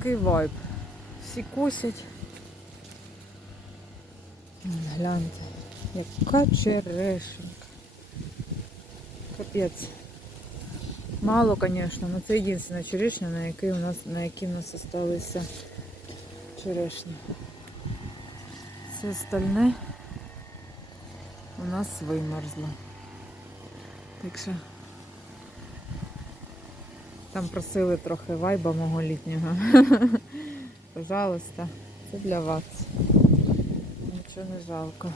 такий вайб. Всі косять. Гляньте, яка черешенька. Капець. Мало, звісно, але це єдина черешня, на якій у нас, на якій у нас залишилися черешні. Все остальне у нас вимерзло. Так що там просили трохи вайба мого літнього. Пожалуйста, це для вас. Нічого не жалко.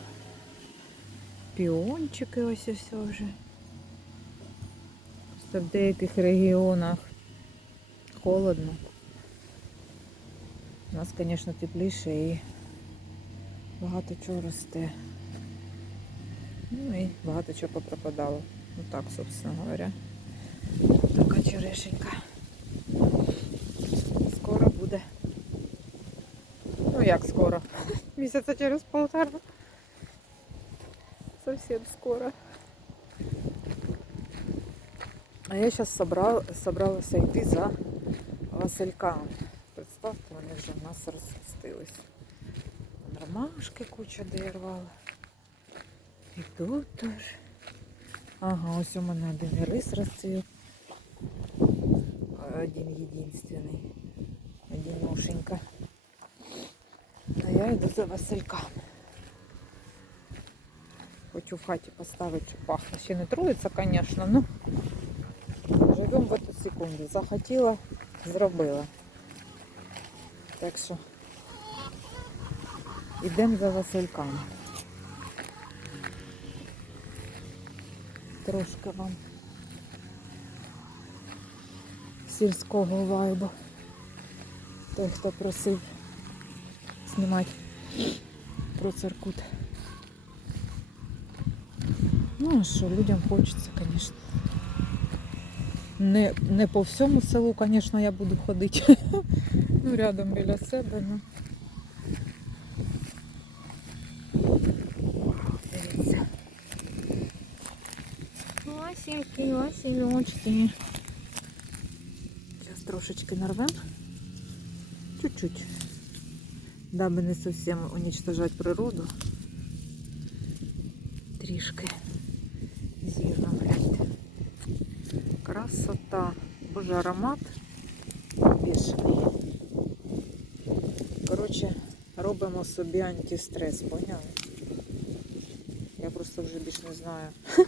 Піончики ось все вже. Просто в деяких регіонах холодно. У нас, звісно, тепліше і багато чого росте. Ну і багато чого попропадало. Ну так, собственно говоря. Така. Скоро буде. Ну як скоро? Місяця через полтора. Совсем скоро. А я зараз собрала, собралася йти за васильками. Представте, вони вже в нас розпустились. Ромашки куча дервала. І тут теж. Ага, ось у мене один рис розцвів. Один єдинственний. Одиношенька. А я йду за васильками. Хочу в хаті поставити, пахло. Ще не трується, звісно, ну живемо в эту секунду. Захотіла, зробила. Так що йдемо за васильками. Трошки вам сільського вайбу. Той, хто просив знімати про циркут. Ну, а що, людям хочеться, звісно. Не, не по всьому селу, звісно, я буду ходити. ну, рядом біля себе, ну. Дивіться. Васильки, Васильочки. Трошечки нарвем. Чуть-чуть. Даби не зовсім уничтожать природу. Трішки зірно, гляньте. Красота. Боже, аромат бішений. Коротше, робимо собі антистрес, поняли? Я просто вже більш не знаю.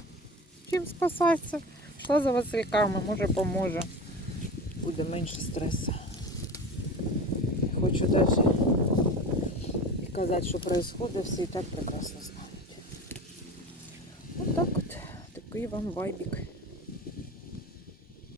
Чим спасатися? Пішла за васильками, може поможе. Буде менше стресу. Хочу навіть і казати, що відбувається, всі і так прекрасно знають. Отак от, от. Такий вам вайбік.